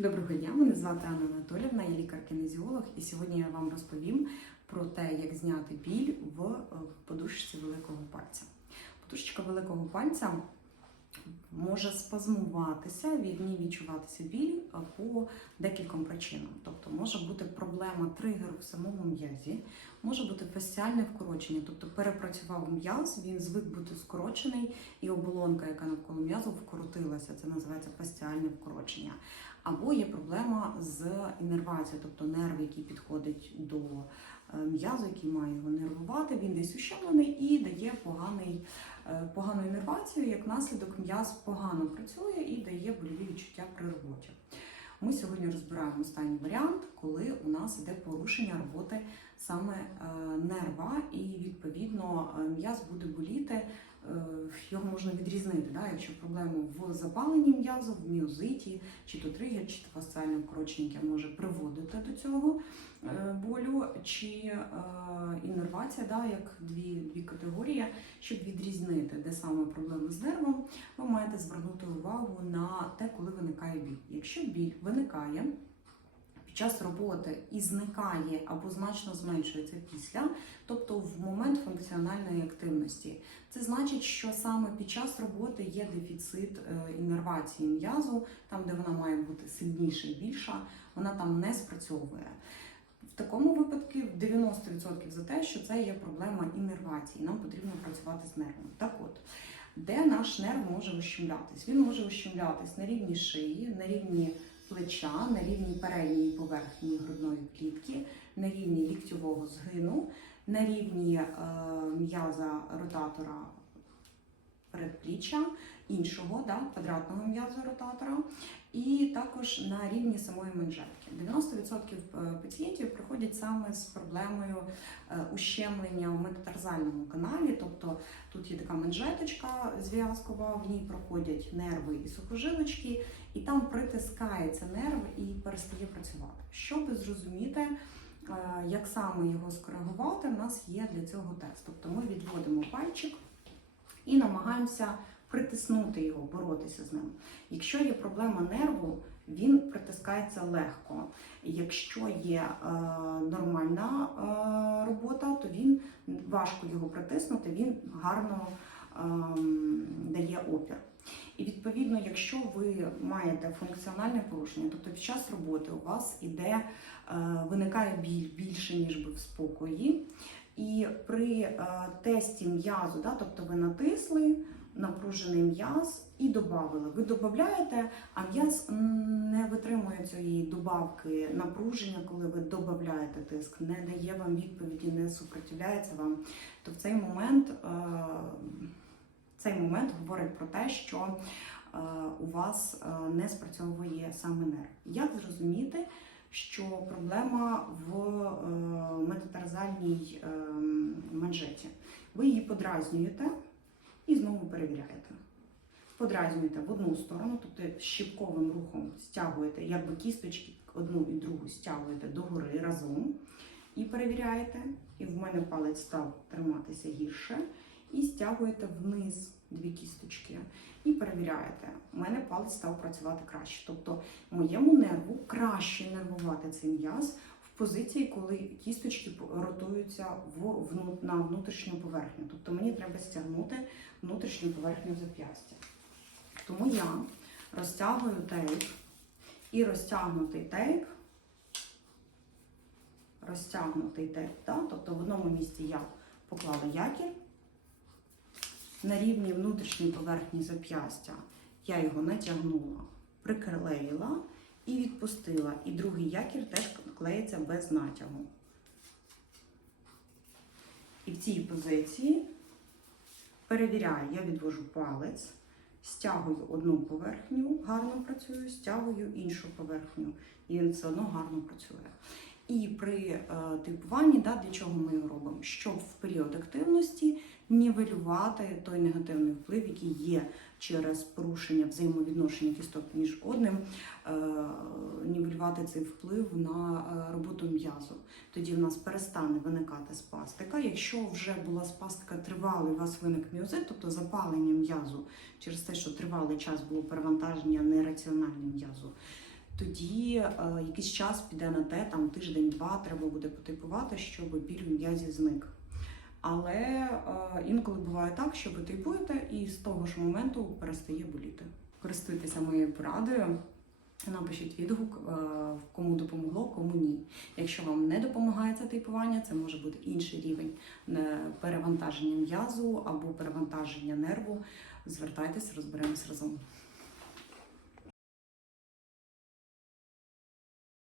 Доброго дня, мене звати Анна Анатолівна, я лікар-кинезіолог, і сьогодні я вам розповім про те, як зняти біль в е, подушці великого пальця. Подушечка великого пальця може спазмуватися, від ній відчуватися біль по декільком причинам. Тобто може бути проблема тригеру в самому м'язі, може бути фасціальне вкорочення, тобто перепрацював м'яз, він звик бути скорочений, і оболонка, яка навколо м'язу, вкоротилася. Це називається фасціальне вкорочення. Або є проблема з інервацією, тобто нерв, який підходить до е, м'язу, який має його нервувати, він десь ущемлений і дає поганий, е, погану інервацію, Як наслідок м'яз погано працює і дає больові відчуття при роботі. Ми сьогодні розбираємо останній варіант, коли у нас іде порушення роботи саме е, нерва, і відповідно е, м'яз буде боліти. е, Його можна відрізнити, да? якщо проблема в запаленні м'язу, в міозиті, чи то тригер, чи то фасціальне вкорочення, може приводити до цього болю, чи іннервація, да? як дві, дві категорії, щоб відрізнити, де саме проблеми з нервом, ви маєте звернути увагу на те, коли виникає біль. Якщо біль виникає час роботи і зникає або значно зменшується після, тобто в момент функціональної активності, це значить, що саме під час роботи є дефіцит е, іннервації м'язу, там, де вона має бути сильніша і більша, вона там не спрацьовує. В такому випадку 90% за те, що це є проблема іннервації, нам потрібно працювати з нервом. Так от, де наш нерв може ущемлятись? Він може ущемлятись на рівні шиї, на рівні плеча, на рівні передньої поверхні грудної клітки, на рівні ліктьового згину, на рівні е, м'яза ротатора передпліччя, іншого да, квадратного м'язу ротатора, і також на рівні самої манжетки. 90% пацієнтів приходять саме з проблемою е, ущемлення в метатарзальному каналі, тобто тут є така манжеточка зв'язкова, в ній проходять нерви і сухожилочки, і там притискається нерв і перестає працювати. Щоб зрозуміти, е, як саме його скоригувати, в нас є для цього тест. Тобто ми відводимо пальчик і намагаємося притиснути його, боротися з ним. Якщо є проблема нерву, він притискається легко. Якщо є е, нормальна е, робота, то він важко його притиснути, він гарно е, дає опір. І відповідно, якщо ви маєте функціональне порушення, тобто під час роботи у вас іде, е, виникає біль більше, ніж би в спокої. І при е, тесті м'язу, да, тобто ви натисли напружений м'яз і додали. Ви додаєте, а м'яз не витримує цієї добавки напруження, коли ви додаєте тиск, не дає вам відповіді, не супротивляється вам. То в цей момент, е, цей момент говорить про те, що е, у вас не спрацьовує саме нерв. Як зрозуміти? Що проблема в е, метатарзальній е, манжеті. Ви її подразнюєте і знову перевіряєте. Подразнюєте в одну сторону, тобто щіпковим рухом стягуєте, якби кісточки одну і другу стягуєте догори разом і перевіряєте. І в мене палець став триматися гірше. І стягуєте вниз дві кісточки і перевіряєте. У мене палець став працювати краще. Тобто моєму нерву краще нервувати цей м'яз в позиції, коли кісточки ротуються на внутрішню поверхню. Тобто мені треба стягнути внутрішню поверхню зап'ястя. Тому я розтягую тейп і розтягнутий тейп. Розтягнутий тейп, да? тобто в одному місці я поклала якір, на рівні внутрішньої поверхні зап'ястя я його натягнула, приклеїла і відпустила. І другий якір теж клеїться без натягу. І в цій позиції перевіряю, я відвожу палець, стягую одну поверхню, гарно працюю, стягую іншу поверхню, і він все одно гарно працює. І при е, типуванні, да, для чого ми його робимо? Щоб в період активності нівелювати той негативний вплив, який є через порушення взаємовідношення кісток між одним, е, нівелювати цей вплив на е, роботу м'язу. Тоді в нас перестане виникати спастика. Якщо вже була спастика тривалий, у вас виник міозит, тобто запалення м'язу через те, що тривалий час було перевантаження нераціональним м'язу. тоді е, якийсь час піде на те, там тиждень-два треба буде потипувати, щоб біль у м'язі зник. Але е, інколи буває так, що ви тейпуєте, і з того ж моменту перестає боліти. Користуйтеся моєю порадою. Напишіть відгук, е, кому допомогло, кому ні. Якщо вам не допомагає це тейпування, це може бути інший рівень е, перевантаження м'язу або перевантаження нерву. Звертайтеся, розберемось разом.